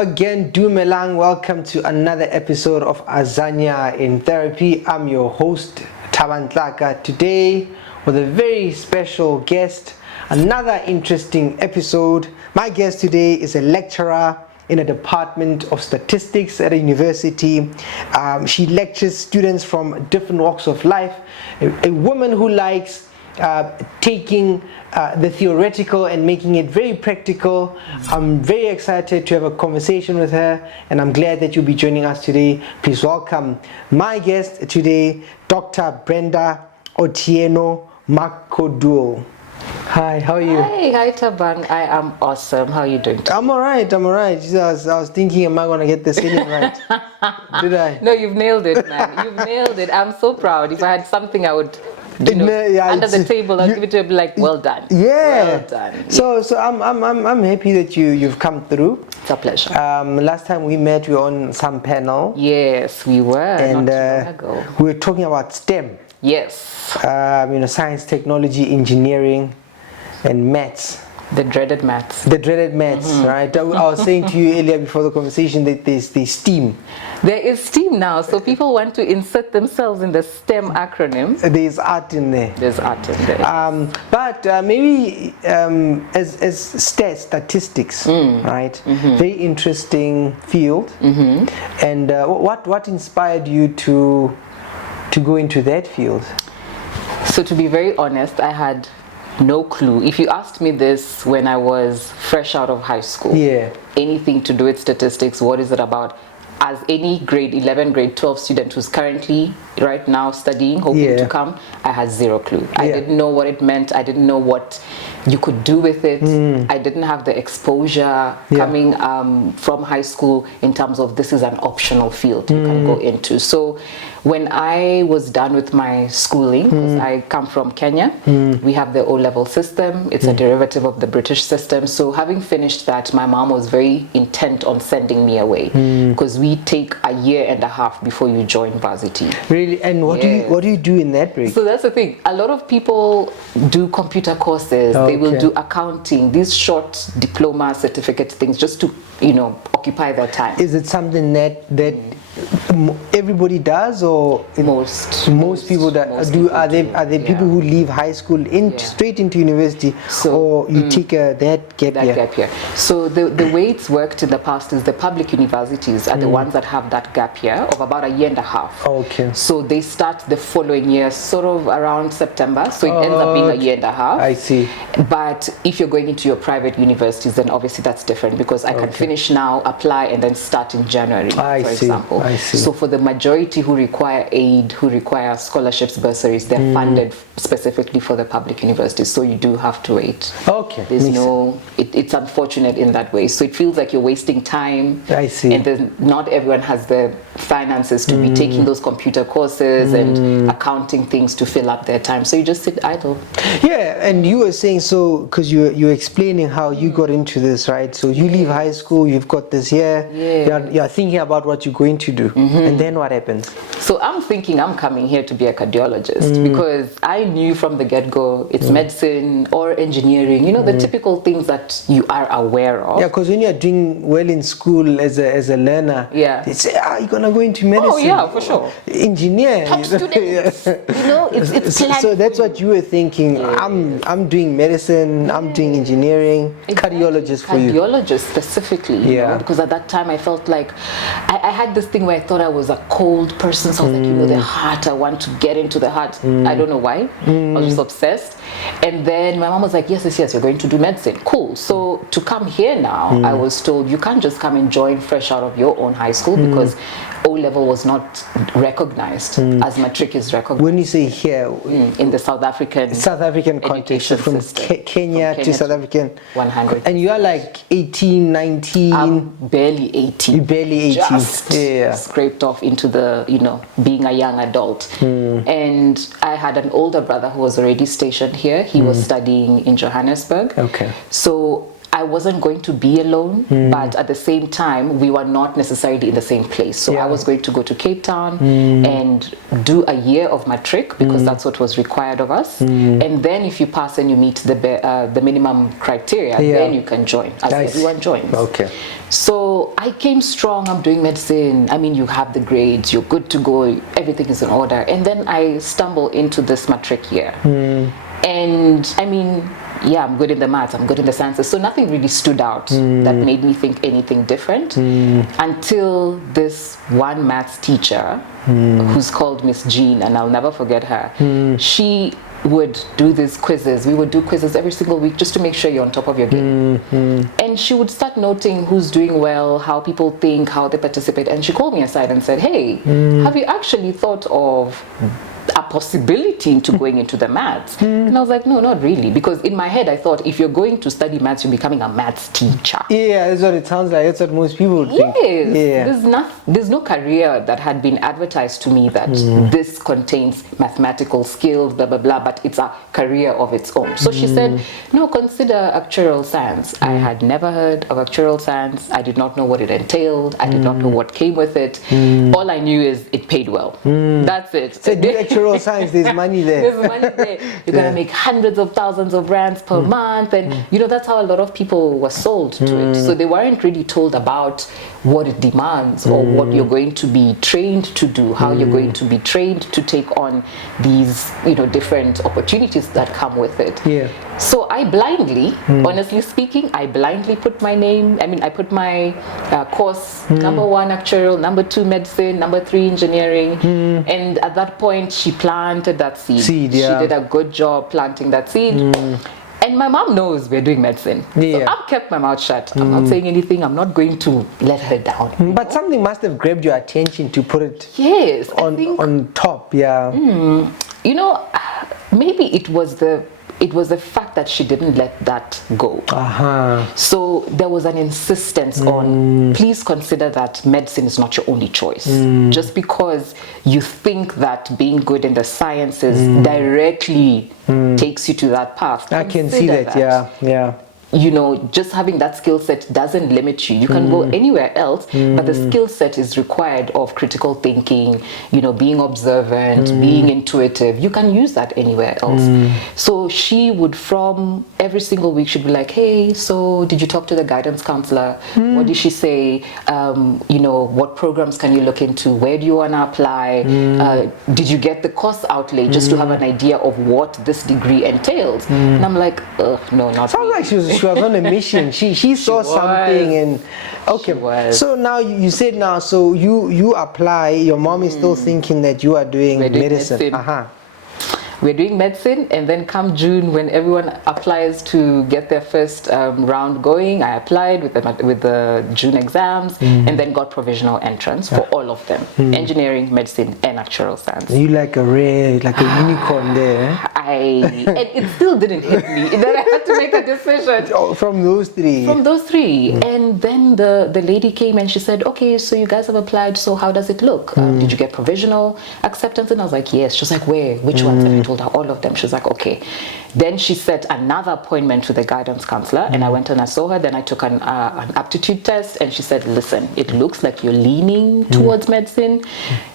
again, Dumelang. Welcome to another episode of Azania In Therapy. I'm your host, Thabang Tlaka. Today, with a very special guest, another interesting episode. My guest today is a lecturer in a department of statistics at a university. She lectures students from different walks of life. A woman who likes taking the theoretical and making it very practical. I'm very excited to have a conversation with her, and I'm glad that you'll be joining us today. Please welcome my guest today, Dr. Brenda Otieno Mac'Oduol. Hi, how are you? Hi Thabang. I am awesome. How are you doing today? I'm alright. I was thinking, am I going to get this in right? Did I? No, you've nailed it, man. You've nailed it. I'm so proud. If I had something, I would, under the table, I'll give it to you, be like, well done. Yeah. Well done. So I'm happy that you've come through. It's a pleasure. Last time we met, we were on some panel. Yes, we were. And not too long ago. We were talking about STEM. Yes. Science, technology, engineering, and maths. The dreaded maths. The dreaded maths, right? I was saying to you earlier before the conversation that there's STEAM. There is STEAM now, so people want to insert themselves in the STEM acronym. There's art in there. There's art in there. But maybe as statistics, right? Very interesting field. And what inspired you to go into that field? So to be very honest, I had no clue. If you asked me this when I was fresh out of high school, anything to do with statistics, what is it about? As any grade 11, grade 12 student who's currently right now studying, hoping to come, I had zero clue. I didn't know what it meant. I didn't know what you could do with it. I didn't have the exposure coming from high school in terms of this is an optional field you can go into. So when I was done with my schooling, because I come from Kenya, we have the O-level system. It's a derivative of the British system. So having finished that, my mom was very intent on sending me away because we take a year and a half before you join varsity. Really? And what do you do in that break? So that's the thing. A lot of people do computer courses. They will do accounting, these short diploma certificate things just to, occupy their time. Is it something that everybody does, or most people that do? Are there people who leave high school straight into university, or you take that gap year? So the way it's worked in the past is the public universities are the ones that have that gap year of about a year and a half. Okay. So they start the following year, sort of around September. So it ends up being a year and a half. I see. But if you're going into your private universities, then obviously that's different because I can finish now, apply, and then start in January, for example. I see. So for the majority who require aid, who require scholarships, bursaries, they're funded specifically for the public universities. So you do have to wait. Okay. There's it's unfortunate in that way. So it feels like you're wasting time. I see. And not everyone has the finances to be taking those computer courses and accounting things to fill up their time. So you just sit idle. Yeah, and you were saying, so because you're explaining how you got into this, right? So you leave high school, you've got this here, you're thinking about what you're going to do, and then what happens? So I'm thinking I'm coming here to be a cardiologist because I knew from the get-go it's medicine or engineering, the typical things that you are aware of. Yeah, because when you're doing well in school as a learner, they say, you're gonna go into medicine. Oh yeah, for sure. Engineer. Top students. It's so that's what you were thinking. I'm doing medicine, I'm doing engineering, cardiologist for you. Cardiologist specifically, because at that time I felt like I had this thing where I thought I was a cold person. So I was like, the heart, I want to get into the heart. I don't know why. I was just obsessed. And then my mom was like, yes, you're going to do medicine. Cool. So to come here now, I was told you can't just come and join fresh out of your own high school because O-level was not recognized as matric is recognized. When you say here, in the South African context, so from Kenya to South African 100. And you are like 18, 19. I'm barely 18. You're barely 18. Just scraped off into the, being a young adult. And I had an older brother who was already stationed here. He was studying in Johannesburg. Okay. So I wasn't going to be alone, but at the same time, we were not necessarily in the same place. So I was going to go to Cape Town and do a year of matric, because that's what was required of us. And then if you pass and you meet the minimum criteria, then you can join, as everyone joins. Okay. So I came strong. I'm doing medicine. I mean, you have the grades, you're good to go, everything is in order. And then I stumble into this matric year. And I mean, yeah, I'm good in the maths, I'm good in the sciences. So nothing really stood out that made me think anything different until this one maths teacher who's called Miss Jean, and I'll never forget her. She would do these quizzes. We would do quizzes every single week just to make sure you're on top of your game. And she would start noting who's doing well, how people think, how they participate. And she called me aside and said, hey, have you actually thought of a possibility into going into the maths? And I was like, no, not really, because in my head I thought, if you're going to study maths, you're becoming a maths teacher. Yeah, that's what it sounds like. That's what most people would think. Yes. There's no career that had been advertised to me that this contains mathematical skills, blah blah blah, but it's a career of its own. So she said, no, consider actuarial science. I had never heard of actuarial science. I did not know what it entailed. I did not know what came with it. All I knew is it paid well. That's it. So actuarial science, there's money there. There's money there. You're gonna make hundreds of thousands of rands per month, and you know, that's how a lot of people were sold to it. So they weren't really told about what it demands or what you're going to be trained to do, how you're going to be trained to take on these, you know, different opportunities that come with it. So I blindly, honestly speaking, I blindly put my name, I put my course, number 1 actuarial, number 2 medicine, number 3 engineering, and at that point she planted that seed. She did a good job planting that seed. And my mom knows we're doing medicine. So I've kept my mouth shut. I'm not saying anything. I'm not going to let her down. But something must have grabbed your attention to put it on top. You know, maybe it was the fact that she didn't let that go. So there was an insistence on, please consider that medicine is not your only choice. Just because you think that being good in the sciences directly takes you to that path. I can see that. Yeah. You know, just having that skill set doesn't limit you. You can go anywhere else, but the skill set is required of critical thinking, you know, being observant, being intuitive. You can use that anywhere else. So she would, from every single week, she'd be like, hey, so did you talk to the guidance counselor? What did she say? You know, what programs can you look into? Where do you want to apply? Did you get the cost outlay just to have an idea of what this degree entails? And I'm like, no, not Sounds like she was on a mission. She saw something, and okay. So now you said so you apply. Your mom is still thinking that you are doing medicine. We're doing medicine, and then come June, when everyone applies to get their first round going, I applied with the June exams, and then got provisional entrance for all of them: engineering, medicine, and actuarial science. You like a unicorn there. And it still didn't hit me. Then I had to make a decision. From those three. From those three, and then the lady came and she said, "Okay, so you guys have applied. So how does it look? Did you get provisional acceptance?" And I was like, "Yes." She was like, "Where? Which ones?" And I told her all of them. She was like, "Okay." Then she set another appointment to the guidance counselor, and I went and I saw her. Then I took an aptitude test, and she said, "Listen, it looks like you're leaning towards medicine,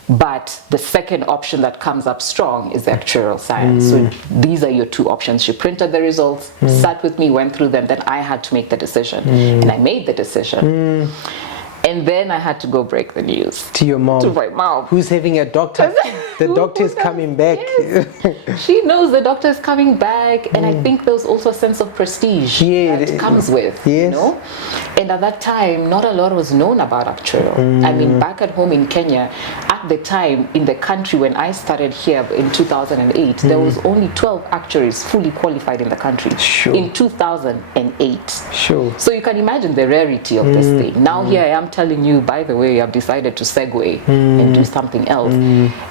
but the second option that comes up strong is the actuarial science. So these are your 2 options." She printed the results, sat with me, went through them. Then I had to make the decision, and I made the decision. And then I had to go break the news to your mom. To my mom, who's having a doctor. The doctor's coming back. Yes. She knows the doctor's coming back, and I think there's also a sense of prestige that comes with, you know. And at that time, not a lot was known about actuarial. I mean, back at home in Kenya, at the time in the country when I started here in 2008, there was only 12 actuaries fully qualified in the country. In 2008. So you can imagine the rarity of this thing. Now here I am telling you, by the way, I've decided to segue and do something else.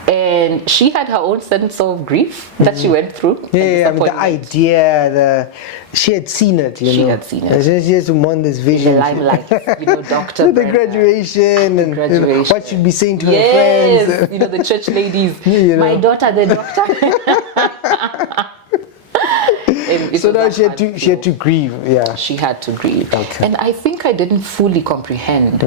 And she had her own sense of grief that she went through. I mean, the idea, she had seen it, you know. She had seen it. She just won this vision. The limelight, you know, Dr. The graduation, and you know, what she'd be saying to her friends. You know, the church ladies. You know. My daughter, the doctor. So now she had to grieve. Yeah. She had to grieve. Okay. And I think I didn't fully comprehend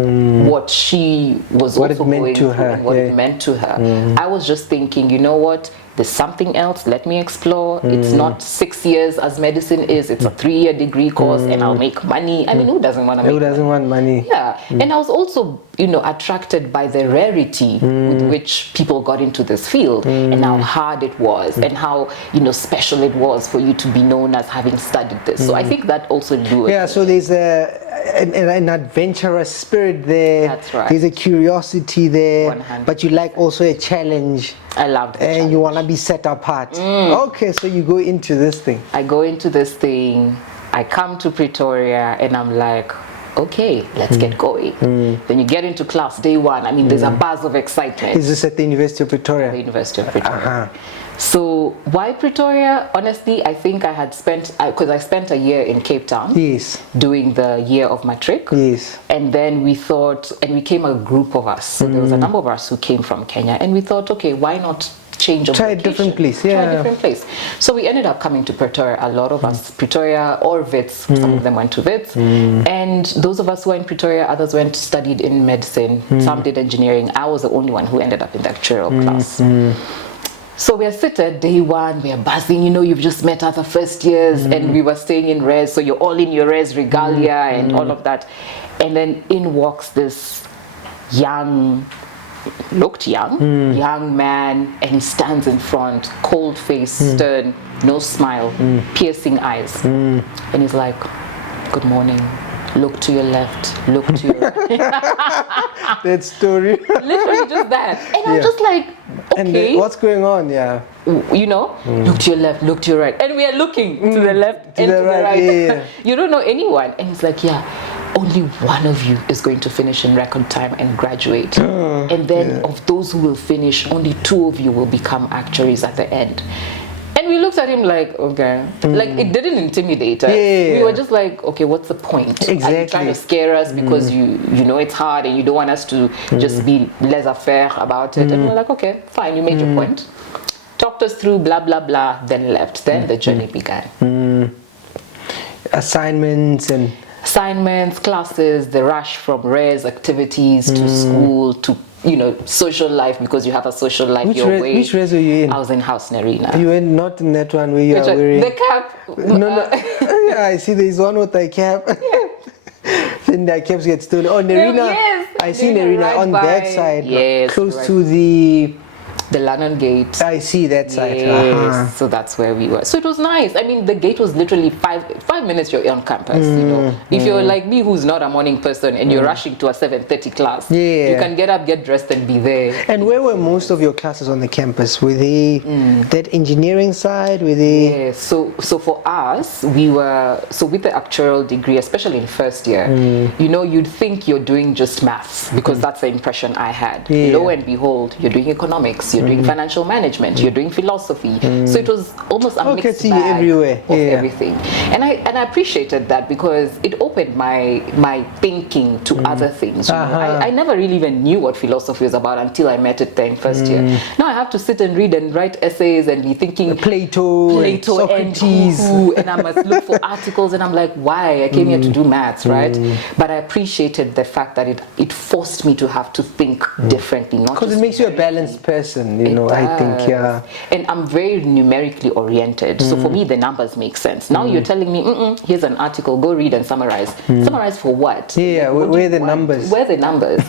what she was what also it meant going to through her. and what it meant to her. I was just thinking, you know what? There's something else. Let me explore. It's not 6 years as medicine is. It's a 3-year degree course, and I'll make money. I mean, who doesn't want to make money? Who doesn't want money? Yeah. And I was also, attracted by the rarity with which people got into this field, and how hard it was, and how, special it was for you to be known as having studied this. So I think that also lured. Yeah. So there's an adventurous spirit there. That's right. There's a curiosity there, 100%. but you like also a challenge. I loved the challenge. And you want to be set apart. Okay, so you go into this thing. I go into this thing. I come to Pretoria, and I'm like, okay, let's get going. Then you get into class day one. I mean, there's a buzz of excitement. Is this at the University of Pretoria? The University of Pretoria. So why Pretoria? Honestly, I think I had spent, because I spent a year in Cape Town. Yes. Doing the year of matric. Yes. And then we thought, and we came a group of us. So there was a number of us who came from Kenya, and we thought, okay, why not change of Try a location? different place, Try yeah. a different place. So we ended up coming to Pretoria. A lot of us, Pretoria or Wits. Some of them went to Wits. And those of us who were in Pretoria, others studied in medicine. Some did engineering. I was the only one who ended up in the actuarial class. So we are sitting day one, we are buzzing, you've just met other first years, and we were staying in res, so you're all in your res regalia and all of that. And then in walks this looked young man, and he stands in front, cold face, stern, no smile, piercing eyes. And he's like, good morning. Look to your left, look to your right. That story. Literally just that. And I'm just like, okay. And what's going on? Yeah. Look to your left, look to your right. And we are looking to the left and to the right. Yeah. You don't know anyone. And he's like, yeah, only one of you is going to finish in record time and graduate. And then of those who will finish, only 2 of you will become actuaries at the end. And we looked at him like, okay. Like, it didn't intimidate us. Yeah. We were just like, okay, what's the point? Exactly. Are you trying to scare us because you know it's hard and you don't want us to just be laissez-faire about it? And we're like, okay, fine, you made your point. Talked us through, blah, blah, blah, then left. Then the journey began. Assignments, classes, the rush from res activities to school to social life, because you have a social life your way. Which res were you in? I was in House Narina. You were not in that one where you are wearing the cap. No. Yeah, I see there's one with a cap. Then the caps get stolen. Oh, Narina. Yes, I see Narina right on by, that side. yes, close right. to the London Gate. I see that side. Yes, so that's where we were. So it was nice. I mean, the gate was literally 5 minutes you're on campus. If you're like me, who's not a morning person, and you're rushing to a 7:30 class, you can get up, get dressed, and be there. And where were most of your classes on the campus? Were they that engineering side? Were they? Yes. So for us, we were with the actuarial degree, especially in first year. You'd think you're doing just maths, because that's the impression I had. Lo and behold, you're doing economics. You're doing financial management, you're doing philosophy. So it was almost a mixed bag everywhere. of everything. And I appreciated that, because it opened my thinking to other things. I never really even knew what philosophy was about until I met it there in first year. Now I have to sit and read and write essays and be thinking Plato and Socrates. and I must look for articles, and I'm like, why? I came here to do maths, right? But I appreciated the fact that it forced me to have to think differently. Because it makes you a balanced person. I think, yeah. And I'm very numerically oriented. So for me, the numbers make sense. Now you're telling me, here's an article, go read and summarize. Summarize for what? Yeah, where are the numbers? Where are the numbers?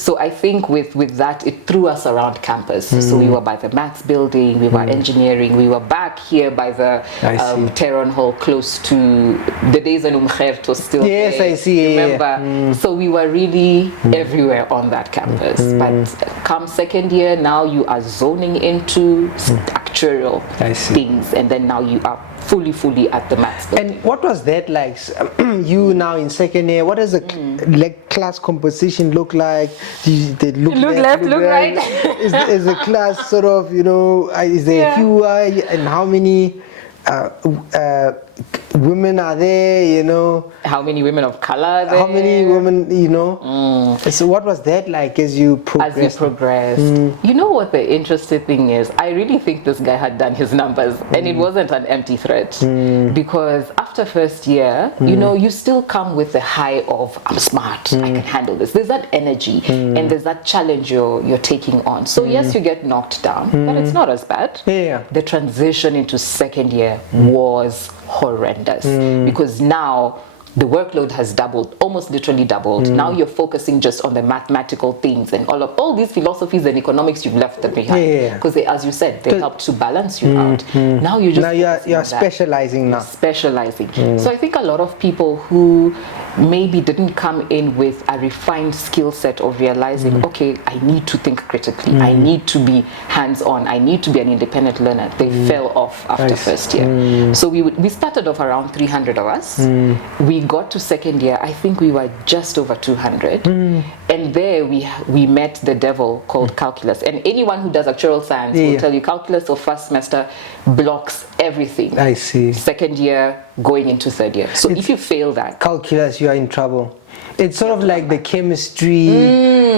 So I think with that, it threw us around campus. So we were by the maths building, we were engineering, we were back here by the Teron Hall, close to the days when Umkhert still Yes, there. I see. Remember? So we were really everywhere on that campus. But come second year, now you are zoning into actuarial things, and then now you are fully at the maths building. And what was that like? You now in second year, what does the class composition look like? They look left, look right. Is the class sort of, is there fewer, and how many women are there, you know? How many women of color are there? How many women, you know? So what was that like as you progressed? As you progressed. You know what the interesting thing is? I really think this guy had done his numbers, and it wasn't an empty threat. Because after first year, you know, you still come with the high of, I'm smart, I can handle this. There's that energy, and there's that challenge you're taking on. So yes, you get knocked down, but it's not as bad. Yeah. The transition into second year was horrendous, because now the workload has doubled, almost literally doubled. Now you're focusing just on the mathematical things, and all these philosophies and economics you've left them behind, because they, as you said, they help to balance you out. Now you're just you're specializing now. Specializing. So I think a lot of people who maybe didn't come in with a refined skill set of realizing, okay, I need to think critically, I need to be hands-on, I need to be an independent learner, they fell off after first year. So we started off around 300 of us. We got to second year, I think we were just over 200. And there we met the devil called calculus. And anyone who does actuarial science will tell you calculus of first semester blocks everything. I see. Second year going into third year. So if you fail that, calculus, you are in trouble. It's sort of like the chemistry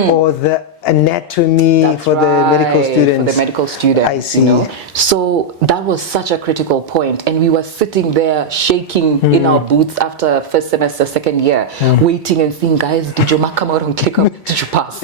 or the anatomy for the medical students. For the medical students. I see. You know? So that was such a critical point, and we were sitting there shaking in our boots after first semester, second year, waiting and seeing, guys, did your mark come out on click up? Did you pass?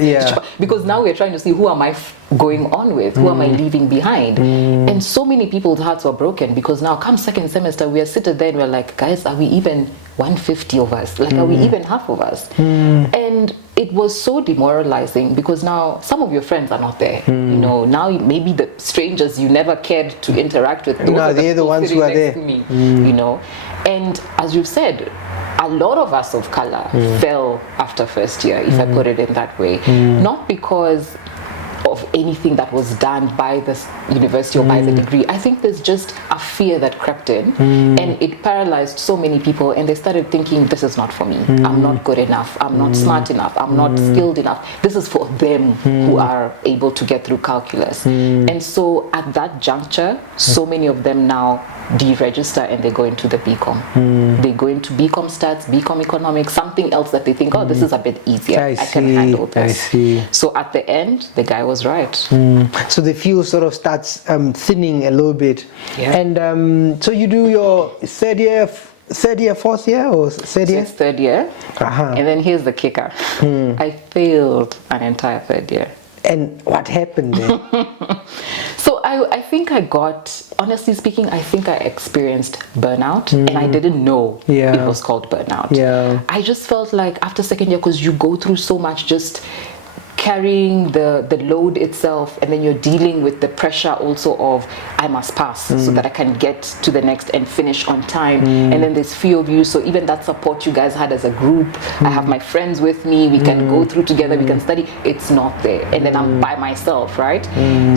Because now we're trying to see, who am I going on with? Who am I leaving behind? And so many people's hearts were broken, because now come second semester, we are sitting there and we're like, guys, are we even 150 of us? Like, are we even half of us? And it was so demoralizing, because now some of your friends are not there. You know, now maybe the strangers you never cared to interact with, those they're the ones who are there. You know, and as you've said, a lot of us of color fell after first year, if I put it in that way. Not because of anything that was done by the university or by the degree. I think there's just a fear that crept in, and it paralyzed so many people, and they started thinking, this is not for me. I'm not good enough. I'm not smart enough. I'm not skilled enough. This is for them who are able to get through calculus. And so at that juncture, so many of them now deregister and they go into the BCom. They go into BCom stats, BCom economics, something else that they think, oh, this is a bit easier. I can handle this. So at the end, the guy was right. So the field sort of starts thinning a little bit. And so you do your third year, fourth year, or third year? It's third year. And then here's the kicker. I failed an entire third year. And what happened then? So I think I got, honestly speaking, I think I experienced burnout, and I didn't know it was called burnout. I just felt like after second year, because you go through so much, just carrying the load itself, and then you're dealing with the pressure also of, I must pass so that I can get to the next and finish on time. And then there's few of you, so even that support you guys had as a group, I have my friends with me, we can go through together, we can study, it's not there. And then I'm by myself, right?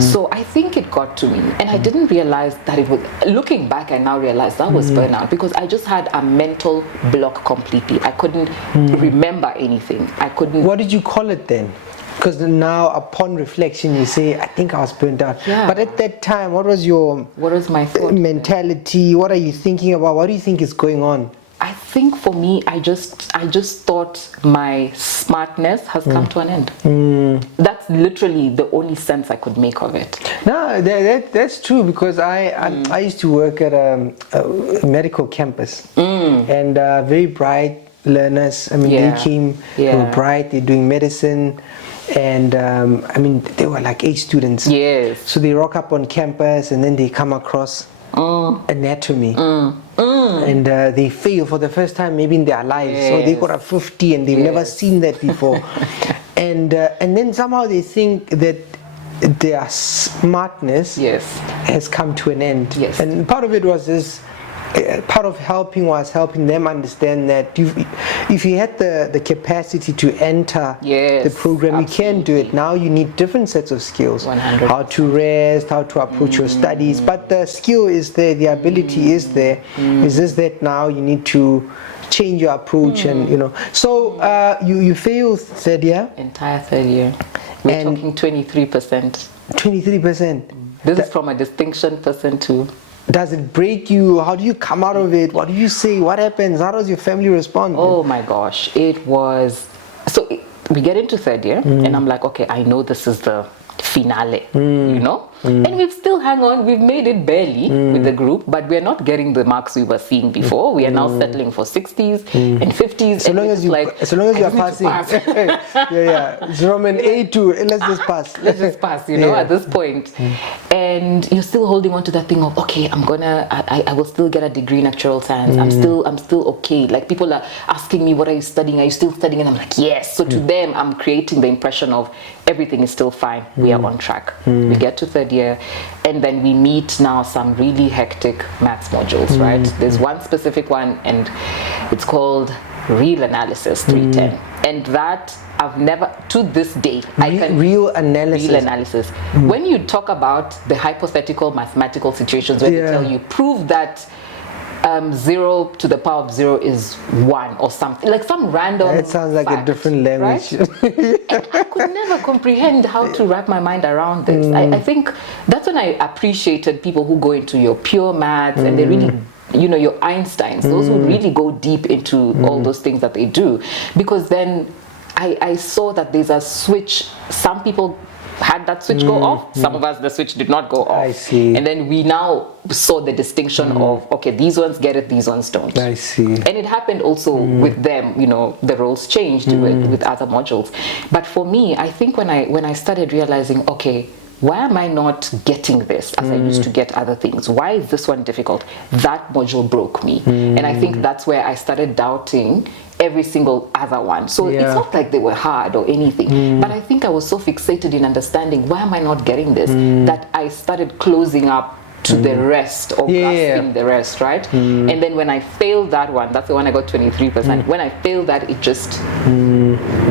So I think it got to me, and I didn't realize that it was, looking back I now realize that was burnout, because I just had a mental block completely. I couldn't remember anything. I couldn't. What did you call it then? Because now, upon reflection, you say, I think I was burnt out. But at that time, what was my thought mentality? What are you thinking about? What do you think is going on? I think for me, I just thought my smartness has come to an end. That's literally the only sense I could make of it. No, that's true, because I used to work at a medical campus, and very bright learners. I mean, they came, they were bright, they're doing medicine. And I mean, they were like 8 students. So they rock up on campus, and then they come across anatomy, and they fail for the first time maybe in their lives. So they got a 50, and they've never seen that before. And then somehow they think that their smartness has come to an end. And part of it was this. Part of helping was helping them understand that if you had the capacity to enter the program, you can do it. Now you need different sets of skills. 100%. How to rest, how to approach your studies. But the skill is there, the ability is there. It's just that now you need to change your approach, and you know. So you failed third year? Entire third year. We're talking 23%. 23%. This is from a distinction person to Does it break you? How do you come out of it? What do you say? What happens? How does your family respond? Oh my gosh, it was so. We get into third year, and I'm like, okay, I know this is the finale, you know, and we've still hang on. We've made it barely with the group, but we're not getting the marks we were seeing before. We are now settling for 60s and 50s. So long as you, so long as you are passing, yeah. It's from an A to let's just pass. Let's just pass, you know, at this point. And you're still holding on to that thing of, okay, I will still get a degree in natural science. I'm still okay. Like, people are asking me, what are you studying? Are you still studying? And I'm like, yes. So to them, I'm creating the impression of everything is still fine. We are on track. We get to third year, and then we meet now some really hectic maths modules, right? There's one specific one, and it's called Real Analysis 310. And that I've never, to this day, real analysis. Real analysis. When you talk about the hypothetical mathematical situations where they tell you, prove that 0 to the power of 0 is 1 or something, like some random It sounds like fact, a different language. Right? And I could never comprehend how to wrap my mind around this. I think that's when I appreciated people who go into your pure maths and they really, you know, your Einsteins, those who really go deep into all those things that they do. Because then I saw that there's a switch. Some people had that switch go off. Some of us, the switch did not go off. I see. And then we now saw the distinction of, okay, these ones get it, these ones don't. I see. And it happened also with them, you know, the roles changed with other modules. But for me, I think when I started realizing, okay, why am I not getting this as I used to get other things? Why is this one difficult? That module broke me. And I think that's where I started doubting every single other one. So it's not like they were hard or anything, but I think I was so fixated in understanding why am I not getting this that I started closing up to the rest or grasping the rest, right? And then when I failed that one, that's the one I got 23%. When I failed that, it just,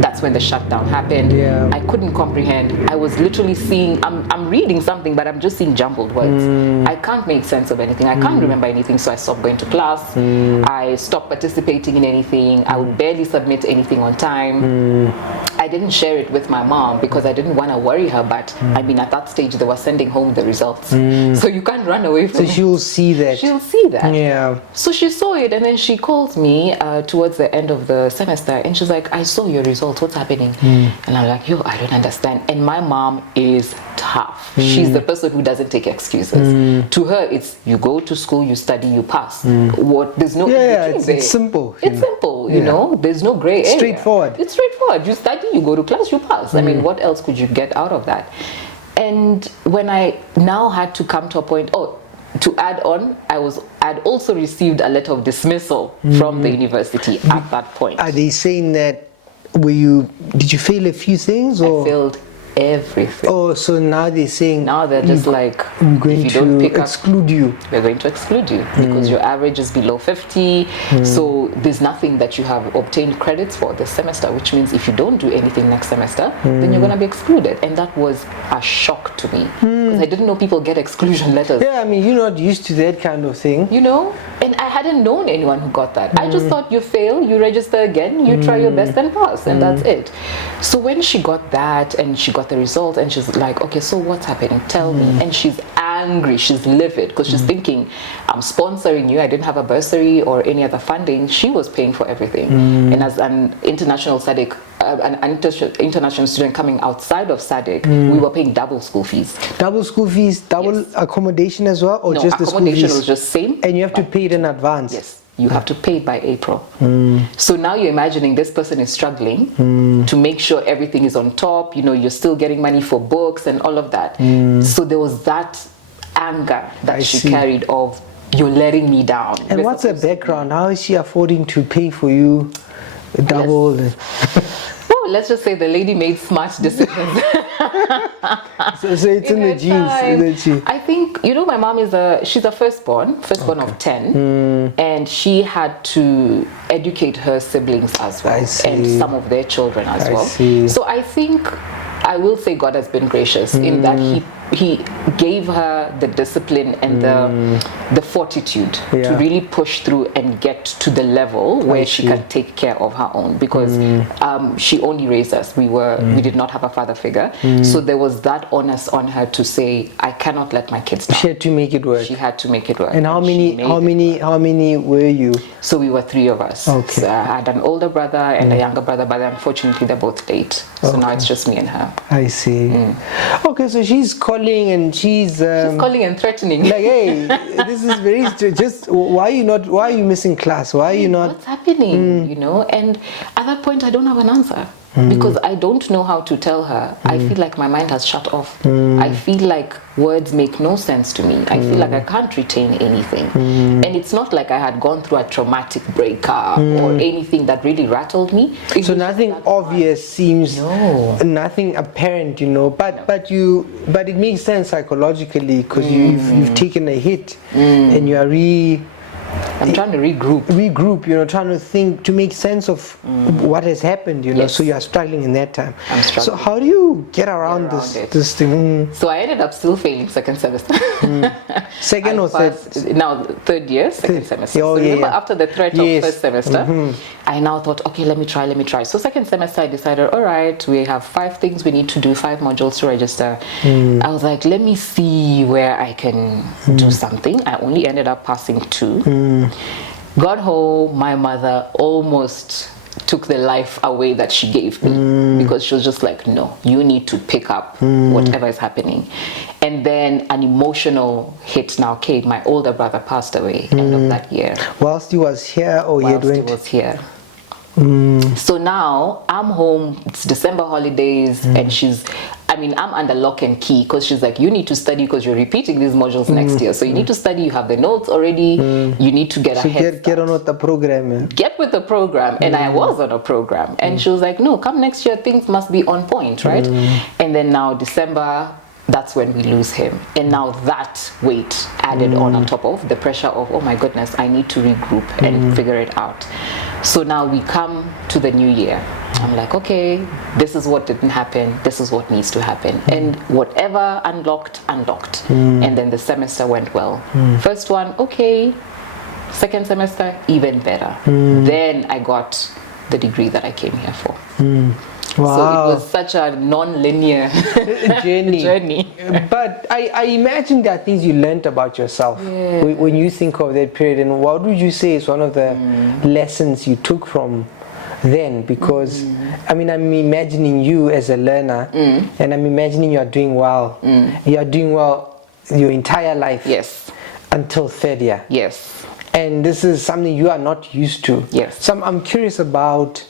that's when the shutdown happened. I couldn't comprehend. I was literally seeing, I'm reading something, but I'm just seeing jumbled words. I can't make sense of anything. I can't remember anything, so I stopped going to class. I stopped participating in anything. I would barely submit anything on time. I didn't share it with my mom because I didn't want to worry her, but I mean, at that stage, they were sending home the results. So you can't run away from it. So she'll see that. She'll see that. Yeah. So she saw it, and then she called me towards the end of the semester, and she's like, I saw your results, what's happening? And I'm like, yo, I don't understand. And my mom is tough. She's the person who doesn't take excuses. To her, it's you go to school, you study, you pass. There's no it's simple. It's simple, you know, there's no gray area. Straightforward. It's straightforward. You study, you go to class, you pass. I mean, what else could you get out of that? And when I now had to come to a point, to add on, I'd also received a letter of dismissal from the university at that point. Are they saying that did you fail a few things, or? I failed everything. Oh, so now they're saying, now they're just like, we're going if you don't pick exclude you. We're going to exclude you because your average is below 50. So there's nothing that you have obtained credits for this semester, which means if you don't do anything next semester, then you're going to be excluded. And that was a shock to me because I didn't know people get exclusion letters. Yeah, I mean, you're not used to that kind of thing. You know, and I hadn't known anyone who got that. I just thought you fail, you register again, you try your best and pass, and that's it. So when she got that and she got the result and she's like, okay, so what's happening? Tell me. And she's angry, she's livid because she's thinking, I'm sponsoring you. I didn't have a bursary or any other funding. She was paying for everything. And as an international SADC, an international student coming outside of SADC, we were paying double school fees. Double school fees, double accommodation as well, or no, just the school accommodation fees? was just same. And you have to pay it in advance. Yes. You have to pay it by April. So now you're imagining this person is struggling to make sure everything is on top. You know, you're still getting money for books and all of that. So there was that anger that she carried of, you're letting me down. And what's her background? How is she affording to pay for you double? Oh, let's just say the lady made smart decisions. So it's in the genes, isn't she? I think, you know, my mom she's a firstborn of 10, and she had to educate her siblings as well, and some of their children as well. So I think I will say God has been gracious in that He he gave her the discipline and the fortitude to really push through and get to the level where she can take care of her own, because she only raised us. We did not have a father figure, so there was that onus on her to say, I cannot let my kids down. She had to make it work. She had to make it work. And how many were you? So we were 3 of us. Okay. So I had an older brother and a younger brother, but unfortunately they're both late. So now it's just me and her. I see. Okay, so she's calling and she's calling and threatening. Like, hey, this is very just why are you missing class? Why are you not? What's happening? You know, and at that point I don't have an answer. Because I don't know how to tell her. I feel like my mind has shut off. I feel like words make no sense to me. I feel like I can't retain anything. And it's not like I had gone through a traumatic breakup or anything that really rattled me. So nothing obvious seems, nothing apparent, you know. But it makes sense psychologically, because you've taken a hit and you are I'm trying to regroup, you know, trying to think, to make sense of what has happened, you know. Yes. So you are struggling in that time. I'm struggling. So how do you get around this thing? So I ended up still failing second semester. Second or third? Now third year, second semester. Oh, so remember after the threat of first semester, I now thought, okay, let me try. So second semester I decided, all right, we have 5 things we need to do, 5 modules to register. I was like, let me see where I can do something. I only ended up passing 2. Got home, my mother almost took the life away that she gave me, because she was just like, no, you need to pick up whatever is happening. And then an emotional hit now came. My older brother passed away end of that year. Whilst he was here, or he was here. So now I'm home, it's December holidays, and I'm under lock and key, because she's like, you need to study because you're repeating these modules next year. So you need to study, you have the notes already, you need to get ahead. Get on with the program. Yeah. Get with the program. And I was on a program. And she was like, no, come next year, things must be on point, right? And then now December, that's when we lose him. And now that weight added on top of the pressure of, oh my goodness, I need to regroup and figure it out. So now we come to the new year. I'm like, okay, this is what didn't happen. This is what needs to happen. And whatever unlocked. And then the semester went well. First one, okay. Second semester, even better. Then I got the degree that I came here for. Wow. So it was such a non-linear journey. But I imagine there are things you learned about yourself when you think of that period. And what would you say is one of the lessons you took from then? Because I'm imagining you as a learner, and I'm imagining you are doing well. You are doing well your entire life. Yes. Until third year. Yes. And this is something you are not used to. Yes. So I'm curious about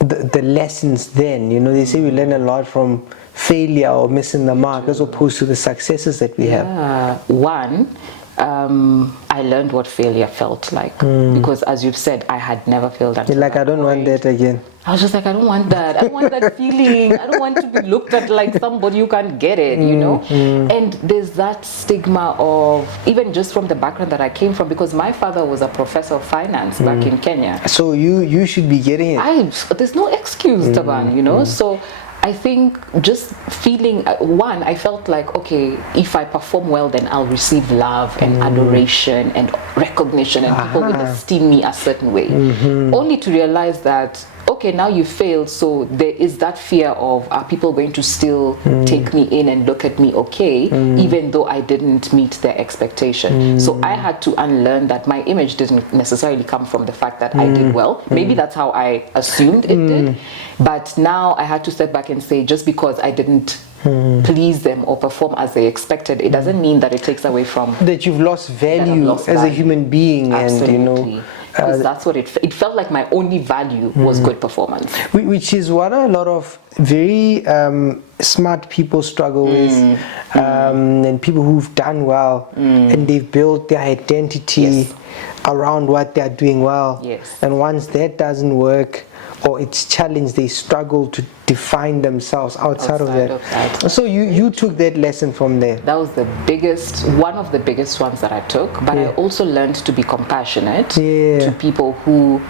the lessons then. You know, they say we learn a lot from failure or missing the mark as opposed to the successes that we have. One, I learned what failure felt like, because as you've said, I had never failed until You're like, I don't want that again. I was just like, I don't want that. I don't want that feeling. I don't want to be looked at like somebody who can't get it, you know? And there's that stigma of, even just from the background that I came from, because my father was a professor of finance back in Kenya. So you should be getting it. There's no excuse, Thabang, you know? So I think just feeling, one, I felt like, okay, if I perform well, then I'll receive love and adoration and recognition, and people will esteem me a certain way. Only to realize that, okay, now you failed, so there is that fear of, are people going to still take me in and look at me okay, even though I didn't meet their expectation. So I had to unlearn that my image didn't necessarily come from the fact that I did well. Maybe that's how I assumed it did. But now I had to step back and say, just because I didn't please them or perform as they expected, it doesn't mean that it takes away from that you've lost value as a human being. Absolutely. And you know, because that's what it felt like. My only value was good performance, which is what a lot of very smart people struggle with, and people who've done well and they've built their identity around what they're doing well. And once that doesn't work, or it's challenged, they struggle to define themselves outside of that. So you took that lesson from there. That was one of the biggest ones that I took. But I also learned to be compassionate to people who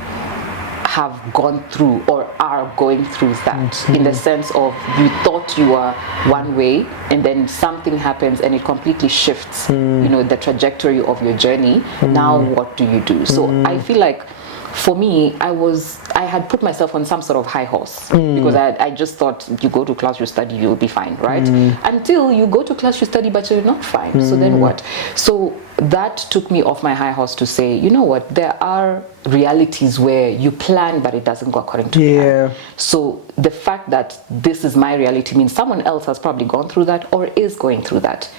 have gone through or are going through that, in the sense of you thought you were one way and then something happens and it completely shifts, the trajectory of your journey. Now what do you do? So I feel like for me, I had put myself on some sort of high horse because I just thought you go to class, you study, you'll be fine, right? Until you go to class, you study, but you're not fine. So then what? So that took me off my high horse to say, you know what, there are realities where you plan but it doesn't go according to plan. So the fact that this is my reality means someone else has probably gone through that or is going through that.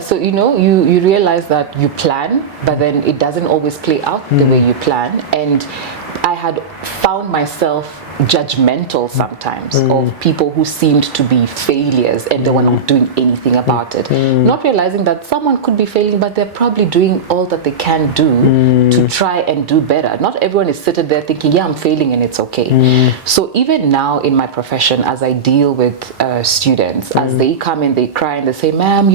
So you realize that you plan but then it doesn't always play out the way you plan. And I had found myself judgmental sometimes of people who seemed to be failures and they were not doing anything about it, not realizing that someone could be failing but they're probably doing all that they can do to try and do better. Not everyone is sitting there thinking, yeah, I'm failing and it's okay. So even now in my profession, as I deal with students, as they come and they cry and they say, ma'am,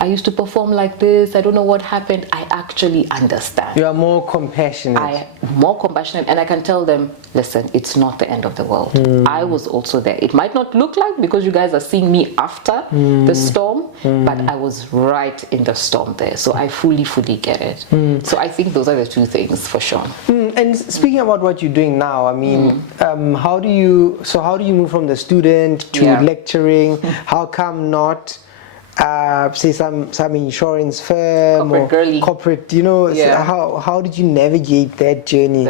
I used to perform like this, I don't know what happened, I actually understand. You are more compassionate. More compassionate, and I can tell them, listen, it's not the end of the world. I was also there. It might not look like, because you guys are seeing me after the storm, but I was right in the storm there. So I fully get it. So I think those are the two things for sure. And speaking about what you're doing now, I mean, how do you move from the student to lecturing? How come not say some insurance firm corporate, so how did you navigate that journey?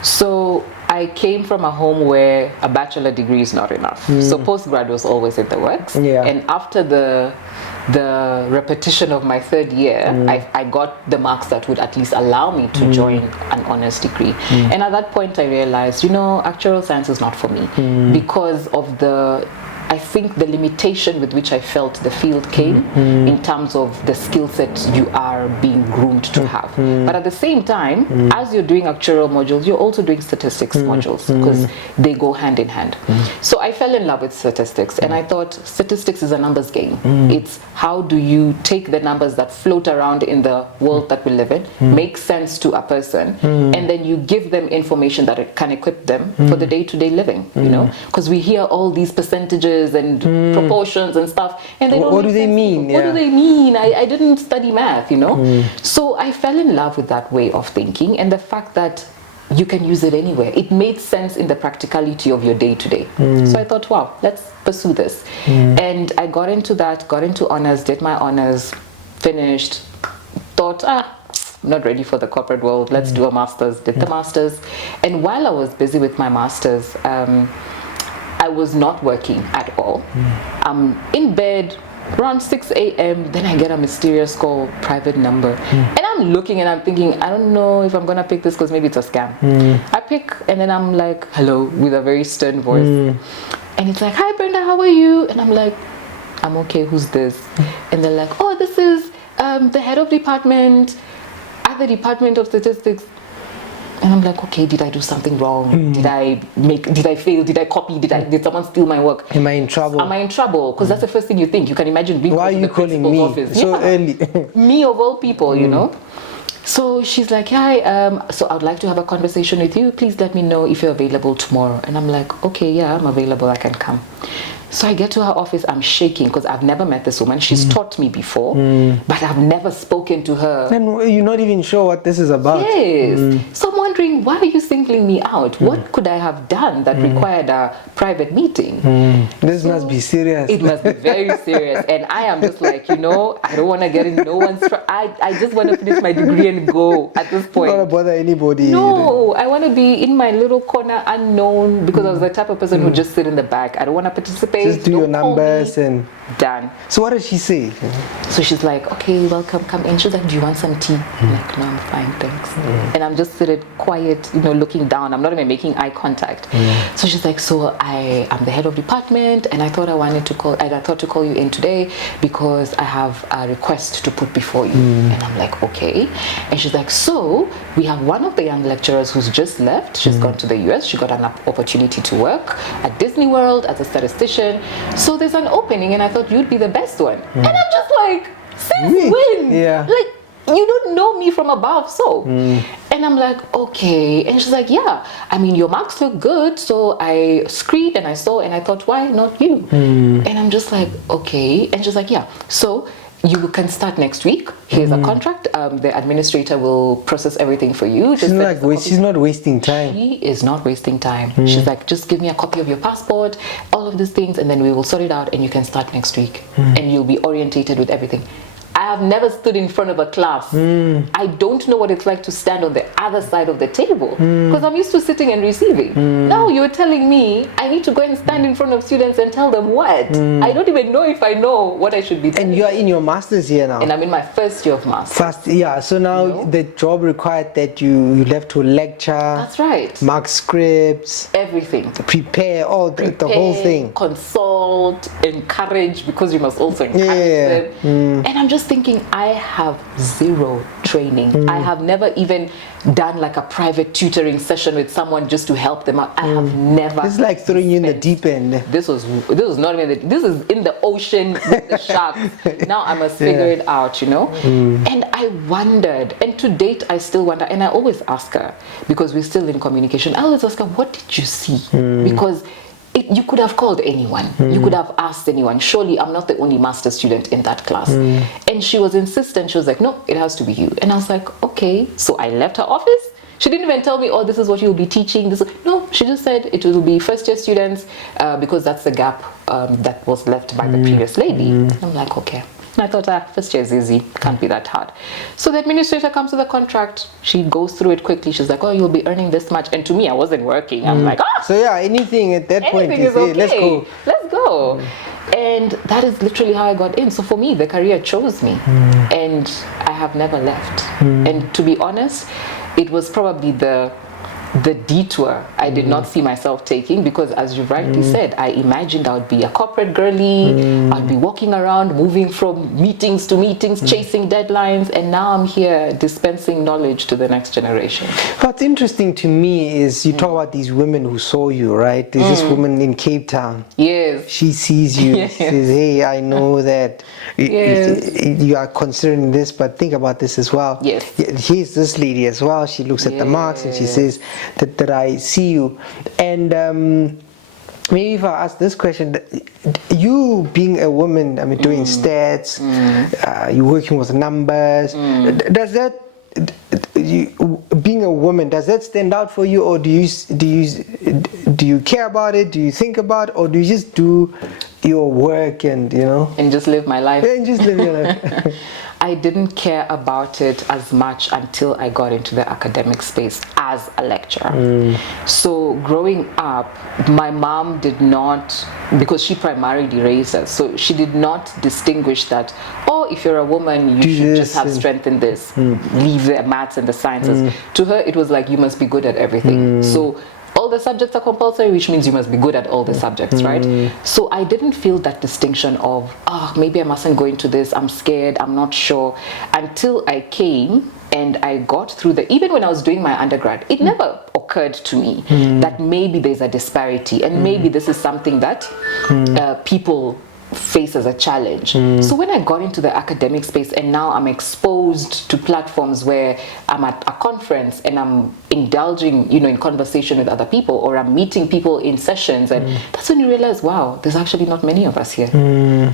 So I came from a home where a bachelor degree is not enough. So postgrad was always in the works. And after the repetition of my third year, I got the marks that would at least allow me to join an honors degree. And at that point I realized, actuarial science is not for me because of I think the limitation with which I felt the field came in terms of the skill set you are being groomed to have. But at the same time, as you're doing actuarial modules, you're also doing statistics modules because they go hand in hand. So I fell in love with statistics and I thought statistics is a numbers game. It's how do you take the numbers that float around in the world that we live in, make sense to a person, and then you give them information that it can equip them for the day-to-day living, because we hear all these percentages and proportions and stuff, and they don't what do they mean? What do they mean? I didn't study math, So I fell in love with that way of thinking and the fact that you can use it anywhere. It made sense in the practicality of your day-to-day. So I thought, wow, let's pursue this. And I got into honors, did my honors, finished, thought, I'm not ready for the corporate world, let's do a master's, did the master's. And while I was busy with my master's, I was not working at all. I'm in bed around 6 a.m. Then I get a mysterious call, private number. And I'm looking and I'm thinking, I don't know if I'm gonna pick this because maybe it's a scam. I pick and then I'm like, hello, with a very stern voice. And it's like, hi Brenda, how are you? And I'm like, I'm okay, who's this? And they're like, oh, this is the head of department at the Department of Statistics. And I'm like, okay, did I do something wrong? Did I fail? Did I copy? Did someone steal my work? Am I in trouble? Am I in trouble? Because that's the first thing you think. You can imagine being why are you calling me office. so early? Me of all people, So she's like, hi, so I would like to have a conversation with you. Please let me know if you're available tomorrow. And I'm like, okay, yeah, I'm available. I can come. So I get to her office, I'm shaking because I've never met this woman. She's taught me before, but I've never spoken to her. And you're not even sure what this is about. Yes. So I'm wondering, why are you singling me out? What could I have done that required a private meeting? This must be serious. It must be very serious. And I am just like, I don't want to get in no one's... I just want to finish my degree and go at this point. Not bother anybody. No, I want to be in my little corner unknown because I was the type of person who just sit in the back. I don't want to participate. Just do your numbers and done. So what did she say? So she's like, okay, welcome, come in. She's like, do you want some tea? I'm like, no, I'm fine, thanks. And I'm just sitting quiet, looking down. I'm not even making eye contact. So she's like, so I am the head of department and I thought to call you in today because I have a request to put before you. And I'm like, okay. And she's like, so we have one of the young lecturers who's just left. She's gone to the US. She got an opportunity to work at Disney World as a statistician. So there's an opening and I thought you'd be the best one. And I'm just like, since when? Yeah. Like, you don't know me from above, so. And I'm like, okay. And she's like, yeah, I mean, your marks look good. So I screened and I saw and I thought, why not you? And I'm just like, okay. And she's like, yeah, so you can start next week. Here's a contract. The administrator will process everything for you. She's not wasting time. She is not wasting time. She's like, just give me a copy of your passport, all of these things, and then we will sort it out and you can start next week. And you'll be orientated with everything. I have never stood in front of a class. I don't know what it's like to stand on the other side of the table because I'm used to sitting and receiving. Now you're telling me I need to go and stand in front of students and tell them what? I don't even know if I know what I should be doing. And you are in your master's year now. And I'm in my first year of master's. Yeah, so now the job required that you have to lecture. That's right. Mark scripts. Everything. Prepare the whole thing. Consult, encourage, because you must also encourage them. And I'm just thinking, I have zero training. I have never even done like a private tutoring session with someone just to help them out. I have never. It's like throwing you in the deep end. This was not even this is in the ocean with the sharks. Now I must figure it out, you know. And I wondered, and to date I still wonder, and I always ask her, because we're still in communication, I always ask her, what did you see? Because you could have called anyone. You could have asked anyone. Surely I'm not the only master student in that class. And she was insistent. She was like, no, it has to be you. And I was like, okay. So I left her office. She didn't even tell me, oh, this is what you'll be teaching. No, she just said it will be first year students because that's the gap that was left by the previous lady. I'm like, okay. And I thought, first year is easy, can't be that hard. So the administrator comes with the contract. She goes through it quickly. She's like, oh, you'll be earning this much. And to me, I wasn't working. I'm like, So yeah, anything at that point is okay. let's go. Let's go. And that is literally how I got in. So for me, the career chose me. And I have never left. And to be honest, it was probably the detour I did not see myself taking, because as you rightly said, I imagined I would be a corporate girly, I'd be walking around, moving from meetings to meetings, chasing deadlines, and now I'm here dispensing knowledge to the next generation. What's interesting to me is you talk about these women who saw you, right? There's this woman in Cape Town. Yes. She sees you, says, hey, I know that you are considering this, but think about this as well. Yes. Here's this lady as well. She looks at the marks and she says that I see you. And maybe if I ask this question, you being a woman, I mean, doing stats, you're working with numbers, does that, being a woman, does that stand out for you, or do you care about it? Do you think about it, or do you just do your work and and just live my life? And just live your life. I didn't care about it as much until I got into the academic space as a lecturer. So growing up, my mom did not, because she primarily raised us, so she did not distinguish that, oh, if you're a woman, you should just have strength in this, leave the maths and the sciences. To her, it was like, you must be good at everything. So all the subjects are compulsory, which means you must be good at all the subjects, right? So I didn't feel that distinction of, maybe I mustn't go into this, I'm scared, I'm not sure, until I came and I got through even when I was doing my undergrad, it never occurred to me that maybe there's a disparity and maybe this is something that people face as a challenge. So when I got into the academic space and now I'm exposed to platforms where I'm at a conference and I'm indulging, in conversation with other people, or I'm meeting people in sessions, and that's when you realize, wow, there's actually not many of us here.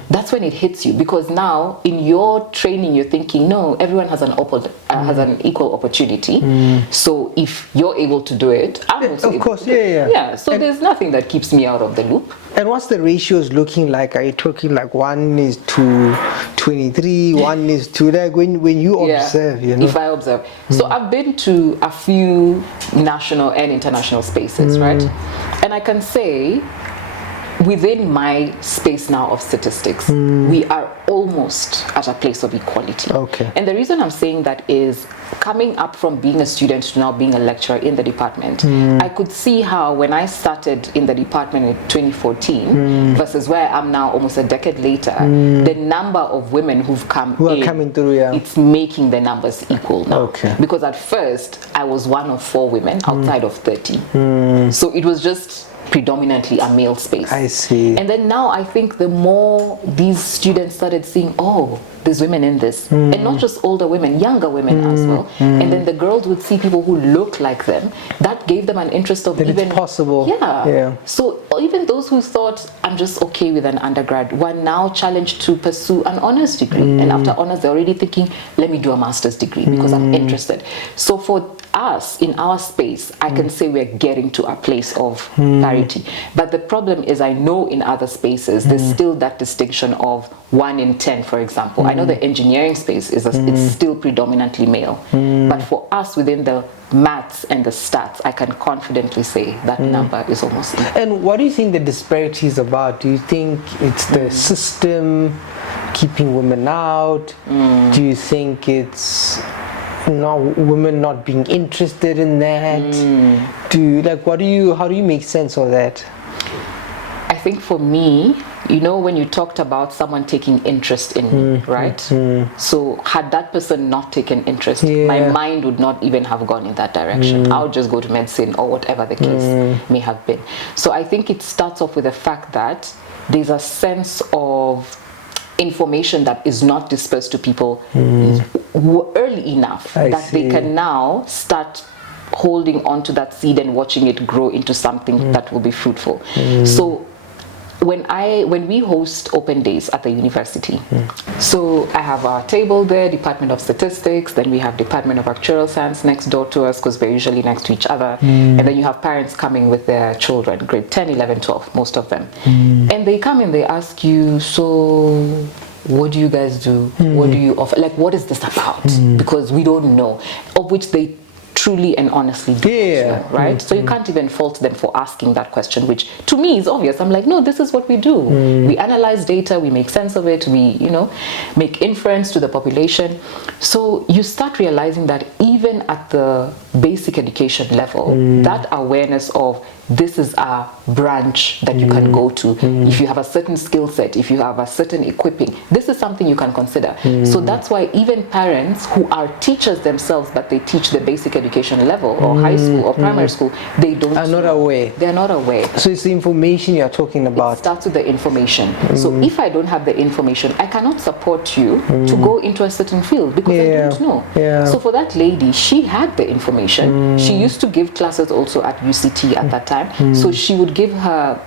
That's when it hits you, because now in your training you're thinking, no, everyone has an equal opportunity. So if you're able to do it, I'm also able to do it. Yeah. So there's nothing that keeps me out of the loop. And what's the ratios looking like? Are you talking like 1 is to 23, 1 is to, like when you observe, If I observe. So I've been to a few national and international spaces, right? And I can say, within my space now of statistics, we are almost at a place of equality. Okay. And the reason I'm saying that is, coming up from being a student to now being a lecturer in the department, I could see how when I started in the department in 2014 versus where I am now almost a decade later, the number of women who've come coming through, it's making the numbers equal now. Okay. Because at first I was one of 4 women outside of 30. So it was just predominantly a male space. I see. And then now I think the more these students started seeing, oh, there's women in this, and not just older women, younger women as well. And then the girls would see people who look like them. That gave them an interest of that even it's possible. Yeah. So even those who thought I'm just okay with an undergrad were now challenged to pursue an honors degree. And after honors, they're already thinking, let me do a master's degree because I'm interested. So for us in our space, I can say we're getting to a place of parity. But the problem is, I know in other spaces there's still that distinction of 1 in 10, for example. I know the engineering space is it's still predominantly male. But for us within the maths and the stats, I can confidently say that number is almost equal. And what do you think the disparity is about? Do you think it's the system keeping women out? Do you think it's women not being interested in that? How do you make sense of that? I think for me, when you talked about someone taking interest in me, right? So had that person not taken interest, my mind would not even have gone in that direction. I would just go to medicine or whatever the case may have been. So I think it starts off with the fact that there's a sense of information that is not dispersed to people early enough that they can now start holding on to that seed and watching it grow into something that will be fruitful. So when we host open days at the university, so I have our table there, Department of Statistics, then we have Department of Actuarial Science next door to us because we're usually next to each other, and then you have parents coming with their children, grade 10, 11, 12, most of them, and they come and they ask you, so what do you guys do? What do you offer? Like, what is this about? Because we don't know, of which they truly and honestly do not know, right? So you can't even fault them for asking that question, which to me is obvious. I'm like, no, this is what we do. We analyze data, we make sense of it, we, make inference to the population. So you start realizing that even at the basic education level, that awareness of this is a branch that you can go to. If you have a certain skill set, if you have a certain equipping, this is something you can consider. So that's why even parents who are teachers themselves, but they teach the basic education level or high school or primary school, they don't are not aware. They're not aware. So it's the information you're talking about. It starts with the information. So if I don't have the information, I cannot support you to go into a certain field because I don't know. So for that lady, she had the information. She used to give classes also at UCT at that time. So she would give her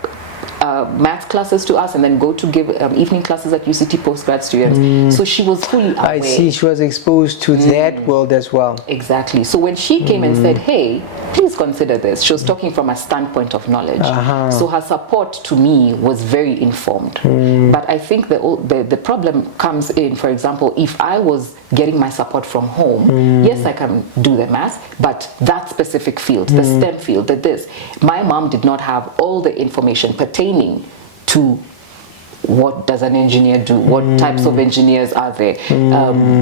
math classes to us and then go to give evening classes at UCT postgrad students. So she was fully aware. I see, she was exposed to that world as well. Exactly. So when she came and said, hey, please consider this, she was talking from a standpoint of knowledge. So her support to me was very informed. But I think the problem comes in, for example, if I was getting my support from home, yes, I can do the math, but that specific field, the STEM field, my mom did not have all the information pertaining to what does an engineer do, what types of engineers are there,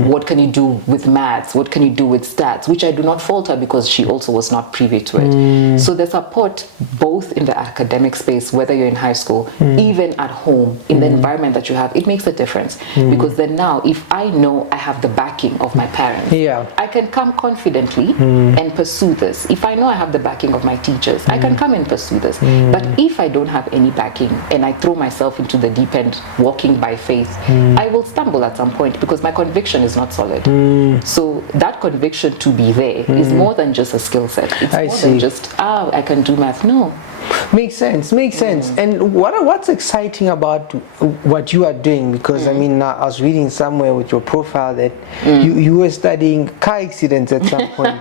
what can you do with maths, what can you do with stats, which I do not fault her because she also was not privy to it. So the support both in the academic space, whether you're in high school, even at home, in the environment that you have, it makes a difference. Because then now, if I know I have the backing of my parents, I can come confidently and pursue this. If I know I have the backing of my teachers, I can come and pursue this. But if I don't have any backing and I throw myself into the deep end, walking by faith, I will stumble at some point because my conviction is not solid. So that conviction to be there is more than just a skill set. It's more than just, I can do math. No. Makes sense. And what's exciting about what you are doing? Because I mean, I was reading somewhere with your profile that you were studying car accidents at some point.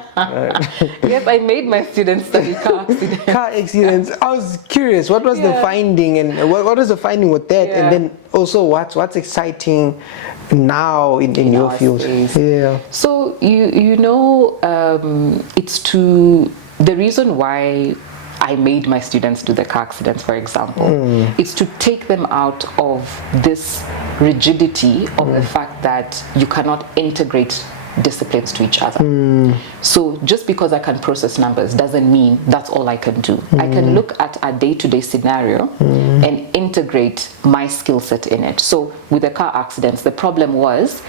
Yes, I made my students study car accidents. Car accidents. I was curious, what was the finding, and what was the finding with that? And then also what's exciting now in your field? So it's the reason why I made my students do the car accidents, for example, it's to take them out of this rigidity of the fact that you cannot integrate disciplines to each other. So just because I can process numbers doesn't mean that's all I can do. I can look at a day-to-day scenario and integrate my skill set in it. So with the car accidents, the problem was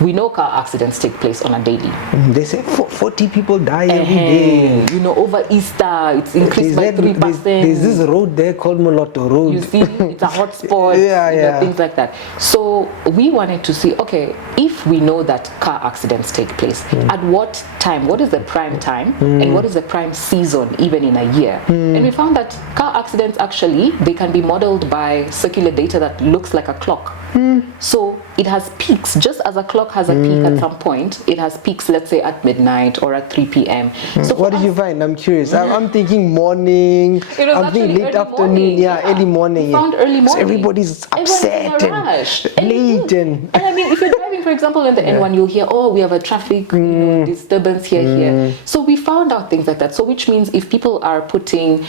we know car accidents take place on a daily. They say 40 people die every day. You know, over Easter, it's increased by 3%. There's this road there called Moloto Road. You see, it's a hot spot, things like that. So we wanted to see, okay, if we know that car accidents take place, at what time, what is the prime time, and what is the prime season, even in a year? And we found that car accidents, actually, they can be modeled by circular data that looks like a clock. So it has peaks, just as a clock has a peak at some point, it has peaks, let's say at midnight or at 3 p.m. So what did you find? I'm curious. I'm thinking morning, I'm thinking late afternoon, early morning. We found early morning. So everybody's upset and late. And I mean, if you're driving, for example, in the N1, you'll hear, oh, we have a traffic disturbance here. So we found out things like that. So which means if people are putting,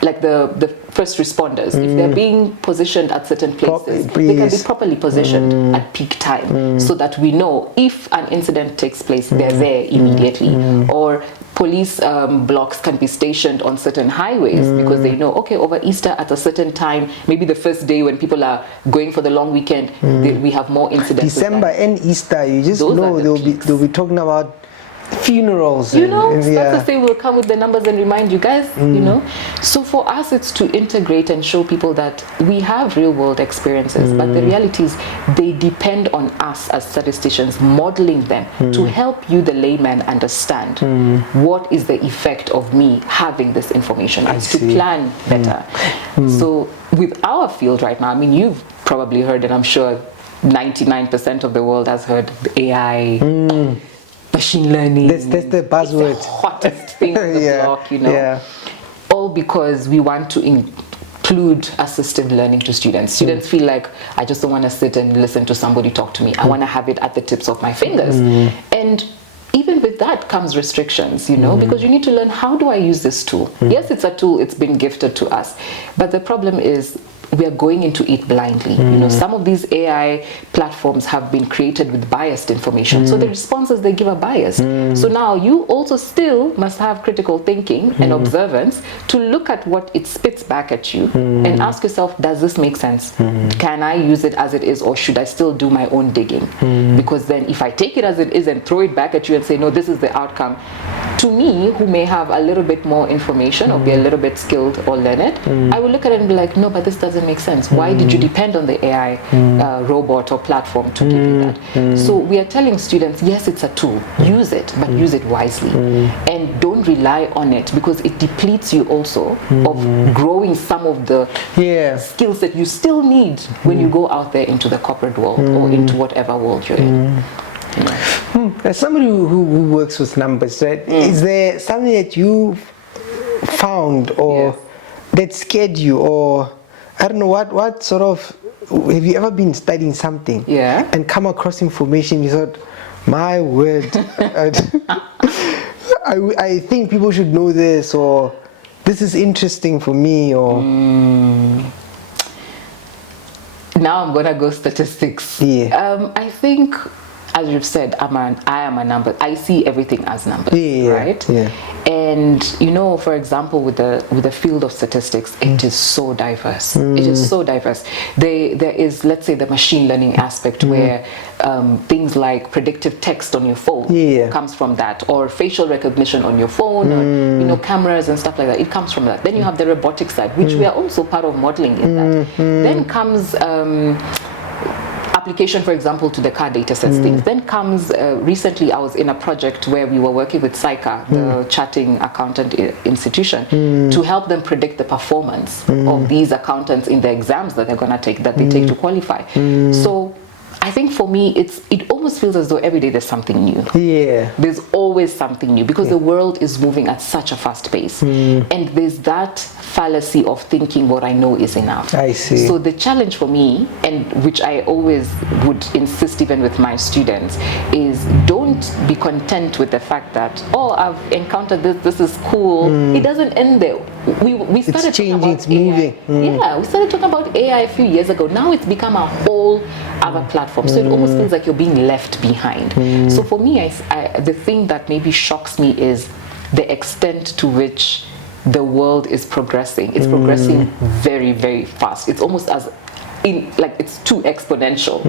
like the first responders, if they're being positioned at certain places, they can be properly positioned at peak time, so that we know if an incident takes place, they're there immediately. Or police blocks can be stationed on certain highways because they know, okay, over Easter at a certain time, maybe the first day when people are going for the long weekend, we have more incidents. December and Easter, you just know they'll be talking about funerals. You know, start to say we'll come with the numbers and remind you guys, you know. So for us, it's to integrate and show people that we have real world experiences, but the reality is they depend on us as statisticians modeling them to help you, the layman, understand what is the effect of me having this information and to plan better. So with our field right now, I mean, you've probably heard, and I'm sure 99% of the world has heard AI, machine learning. That's the buzzword. It's the hottest thing on the block, you know. All because we want to include assistive learning to students. Students feel like, I just don't want to sit and listen to somebody talk to me. I want to have it at the tips of my fingers. And even with that comes restrictions, you know, because you need to learn, how do I use this tool? Yes, it's a tool, it's been gifted to us. But the problem is, we are going into it blindly. You know, some of these AI platforms have been created with biased information. So the responses they give are biased. So now you also still must have critical thinking and observance to look at what it spits back at you and ask yourself, does this make sense? Can I use it as it is, or should I still do my own digging? Because then if I take it as it is and throw it back at you and say, no, this is the outcome, to me, who may have a little bit more information or be a little bit skilled or learned, I will look at it and be like, no, but this doesn't make sense. Why did you depend on the AI robot or platform to give you that? So we are telling students, yes, it's a tool. Use it, but use it wisely. And don't rely on it, because it depletes you also of growing some of the skills that you still need when you go out there into the corporate world or into whatever world you're in. As somebody who works with numbers, right, is there something that you found or that scared you, or I don't know, what sort of, have you ever been studying something and come across information you thought, my word, I think people should know this, or this is interesting for me, or now I'm gonna go statistics. I think, as you've said, I am a number. I see everything as numbers, right? And you know, for example, with the field of statistics, it is so diverse. It is so diverse. There is, let's say, the machine learning aspect where things like predictive text on your phone comes from that, or facial recognition on your phone, or you know, cameras and stuff like that. It comes from that. Then you have the robotic side, which we are also part of modeling in that. Then comes application, for example, to the car data sets things. Then comes, recently I was in a project where we were working with Tlaka, the charting accountant institution, to help them predict the performance of these accountants in the exams that they're going to take, that they take to qualify. So I think for me, it almost feels as though every day there's something new. There's always something new, because the world is moving at such a fast pace. And there's that fallacy of thinking what I know is enough. I see. So the challenge for me, and which I always would insist even with my students, is don't be content with the fact that, oh, I've encountered this is cool. It doesn't end there. We started talking about AI. We started talking about AI a few years ago. Now it's become a whole other platform. So it almost feels like you're being left behind. So for me, the thing that maybe shocks me is the extent to which the world is progressing. It's progressing very, very fast. It's almost as it's too exponential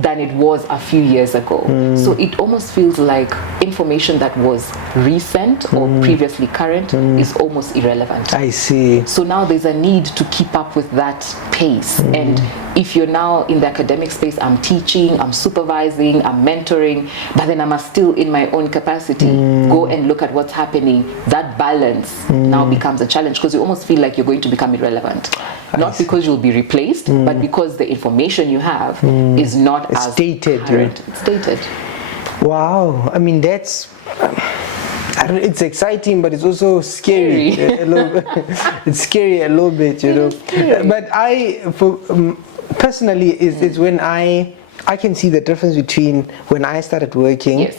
than it was a few years ago. So it almost feels like information that was recent or previously current is almost irrelevant. I see. So now there's a need to keep up with that pace. And if you're now in the academic space, I'm teaching, I'm supervising, I'm mentoring, but then I must still, in my own capacity, go and look at what's happening. That balance now becomes a challenge, because you almost feel like you're going to become irrelevant. Not because you'll be replaced, but because the information you have is not as dated. current. It's dated. Wow. I mean, that's... it's exciting, but it's also scary. A little, it's scary a little bit, you know. But personally, it's when I can see the difference between when I started working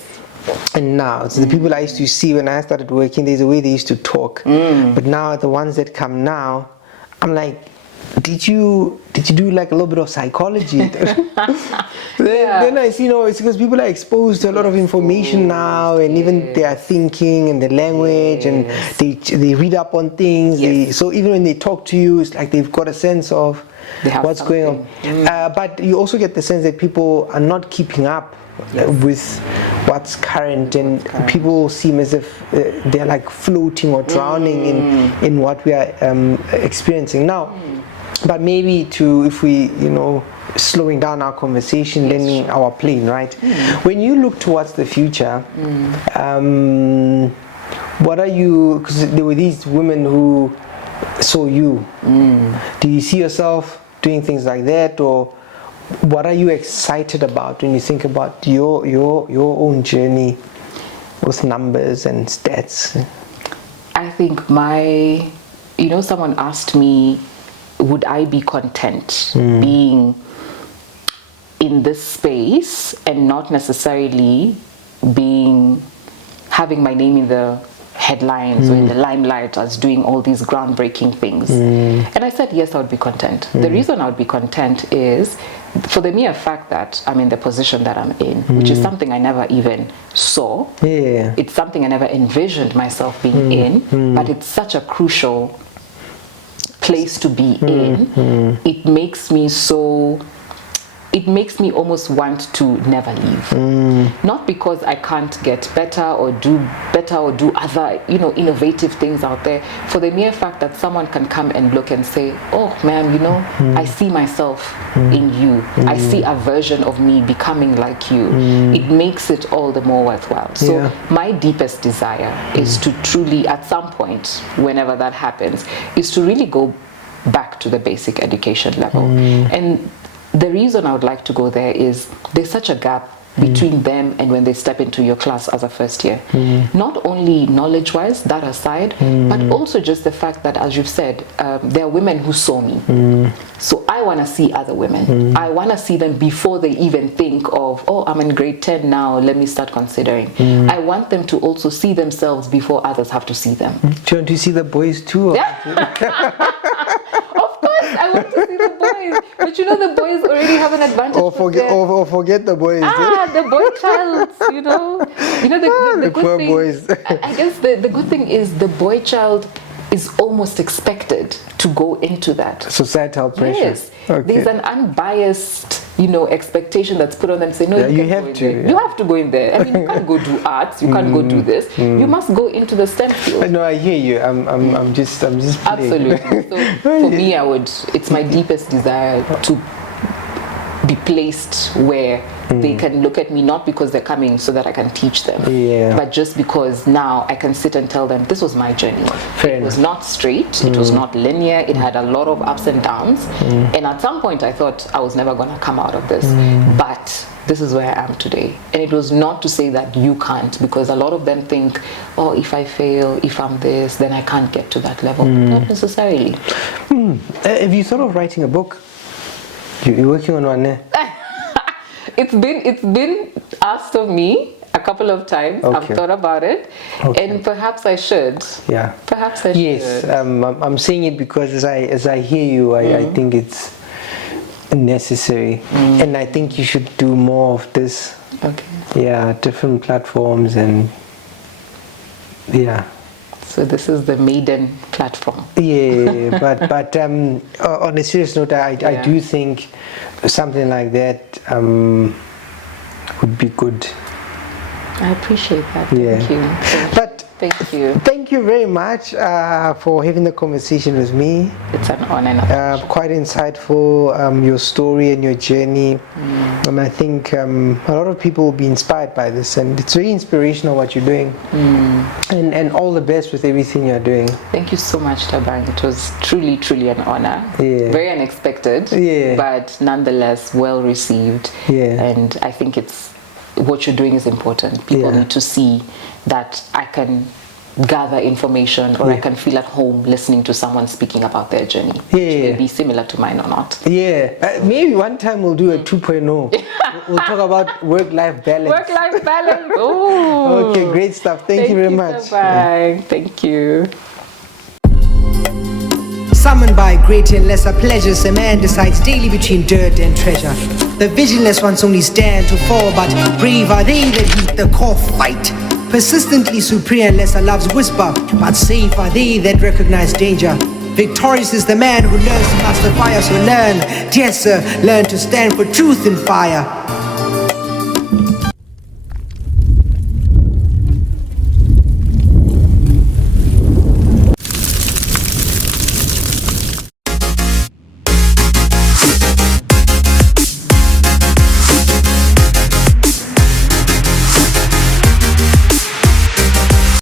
and now. So the people I used to see when I started working, there's a way they used to talk. But now the ones that come now, I'm like, did you do like a little bit of psychology? Then I see, it's because people are exposed to a lot of information now, and even their thinking and the language, and they read up on things. So even when they talk to you, it's like they've got a sense of what's going on. But you also get the sense that people are not keeping up with what's current, and people seem as if they're like floating or drowning in what we are experiencing now. But maybe if we, slowing down our conversation, landing our plane, right? When you look towards the future, what are you, because there were these women who saw you. Do you see yourself doing things like that, or what are you excited about when you think about your own journey with numbers and stats? I think someone asked me, would I be content being in this space and not necessarily having my name in the headlines or in the limelight as doing all these groundbreaking things? And I said, yes, I would be content. The reason I would be content is for the mere fact that I'm in the position that I'm in, which is something I never even saw. It's something I never envisioned myself being in, but it's such a crucial place to be in. It makes me almost want to never leave. Not because I can't get better or do other innovative things out there, for the mere fact that someone can come and look and say, oh man, I see myself in you. I see a version of me becoming like you. It makes it all the more worthwhile. So my deepest desire is to truly, at some point, whenever that happens, is to really go back to the basic education level. And the reason I would like to go there is there's such a gap between them and when they step into your class as a first year. Not only knowledge-wise, that aside, but also just the fact that, as you've said, there are women who saw me. So I want to see other women. I want to see them before they even think of, oh, I'm in grade 10 now, let me start considering. I want them to also see themselves before others have to see them. Do you want to see the boys too? I want to see the boys, but the boys already have an advantage. Or forget the boys. The boy child, the good poor thing, boys. I guess the good thing is the boy child is almost expected to go into that. Societal pressure. Yes. There's an unbiased, expectation that's put on them, say, no, you have to. You have to go in there. I mean, you can't go do arts, you can't go do this. You must go into the STEM field. No, I hear you. I'm just playing. Absolutely. So for me, it's my deepest desire to be placed where they can look at me, not because they're coming so that I can teach them, but just because now I can sit and tell them, this was my journey. It was not straight, it was not linear, it had a lot of ups and downs, and at some point I thought I was never going to come out of this, but this is where I am today. And it was not to say that you can't, because a lot of them think, oh, if I fail, if I'm this, then I can't get to that level. Not necessarily. Have you thought of writing a book? You're working on one now? It's been asked of me a couple of times. I've thought about it, and perhaps I should. Yeah. Perhaps I should. Yes, I'm saying it because as I hear you, I think it's necessary, and I think you should do more of this. Okay. Yeah, different platforms, and So this is the maiden platform. Yeah, but on a serious note, I do think something like that would be good. I appreciate that. Yeah. Thank you. Thank you. Thank you very much for having the conversation with me. It's an honor. Quite insightful, your story and your journey. And I think a lot of people will be inspired by this, and it's very inspirational what you're doing. And all the best with everything you're doing. Thank you so much, Thabang. It was truly, truly an honor. Yeah. Very unexpected, but nonetheless well received. Yeah. And I think what you're doing is important. People need to see that I can gather information, or I can feel at home listening to someone speaking about their journey. Which may be similar to mine or not. Yeah. Maybe one time we'll do a 2.0. We'll talk about work-life balance. Work-life balance. Oh. Okay, great stuff. Thank you very much. Bye. Thank you. Summoned by greater and lesser pleasures, a man decides daily between dirt and treasure. The vigilant ones only stand to fall, but brave are they that heed the call fight. Persistently superior and lesser loves whisper, but safe are they that recognize danger. Victorious is the man who learns to master fire, so learn, dear sir, learn to stand for truth in fire.